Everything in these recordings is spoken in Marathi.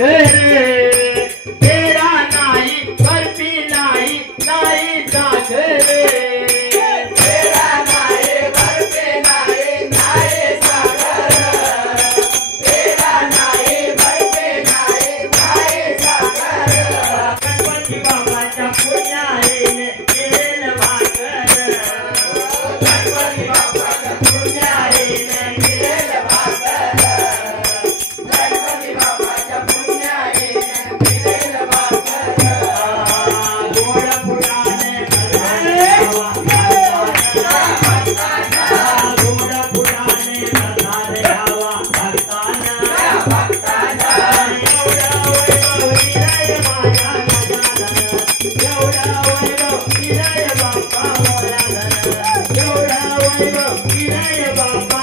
साखर तेरा नाही बर्फी नाही नाही साखर तेरा नाही बर्फी नाही नाही साखर तेरा नाही बर्फी नाही नाही साखर गणपती बाबाच्या पुण्याईने केल भाकर गणपती बाबाच्या पुण्याईने केल भाकर गणपती बाबाच्या पुण्याईने केल भाकर गोड पुराणे गोड पुराणे प्रसाद घ्यावा भक्ताना भक्ताना एवढा वैभव विजय माझ्या एवढा वैभव विजय बाप्पा मोलाधन एवढा वैभव विजय बाप्पा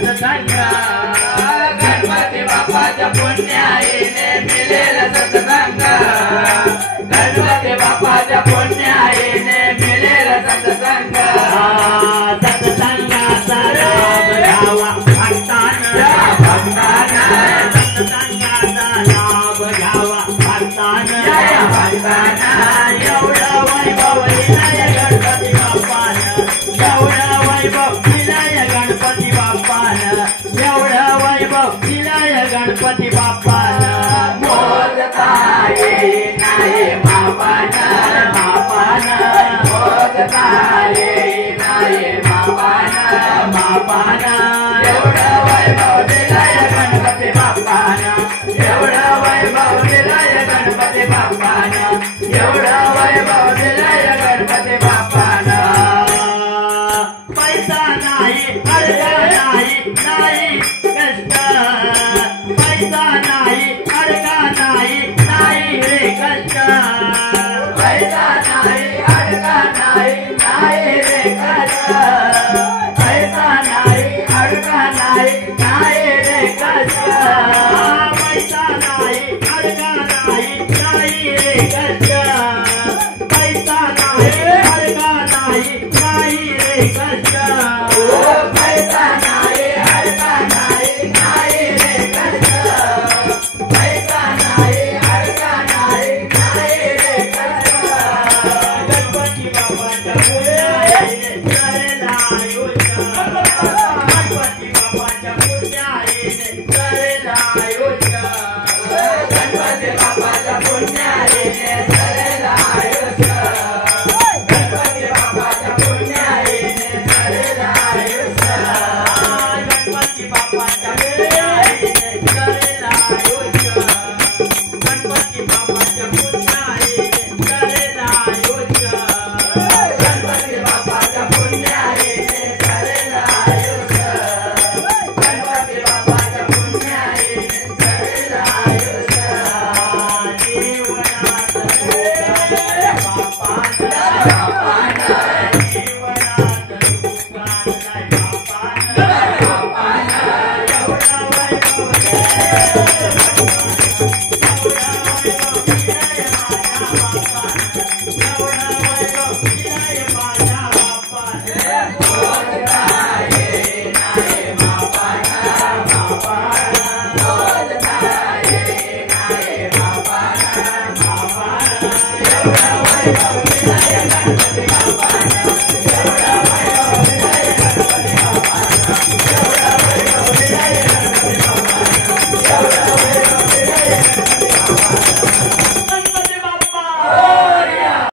गजानन गणपती बाप्पाच्या पुण्याईने मिळेल सत्संग गणपती बाप्पाच्या पुण्याईने मिळेल सत्संग सत्संगाचा लाभ घ्यावा भक्ताना भक्ताना सत्संगाचा लाभ घ्यावा भक्ताना भक्ताना एवढं वैभव विजय गणपती बाप्पानं एवढं वैभव विजय गणपती बाप्पानं एवढं वैभव विजय गणपती बाप्पानं मोजता येई नाही बापानं बापानं मोजता येई नाही बापानं बापानं एवढं वैभव विजय गणपती बाप्पानं एवढं वैभव विजय गणपती बाप्पानं एवढं वैभव विजय गणपती बाप्पानं पैसा नाही अडका नाही नाही कष्ट पैसा नाही अडका नाही नाही रे कष्ट पैसा नाही अडका नाही नाही रे कष्ट पैसा नाही अडका नाही रात्री गप्पा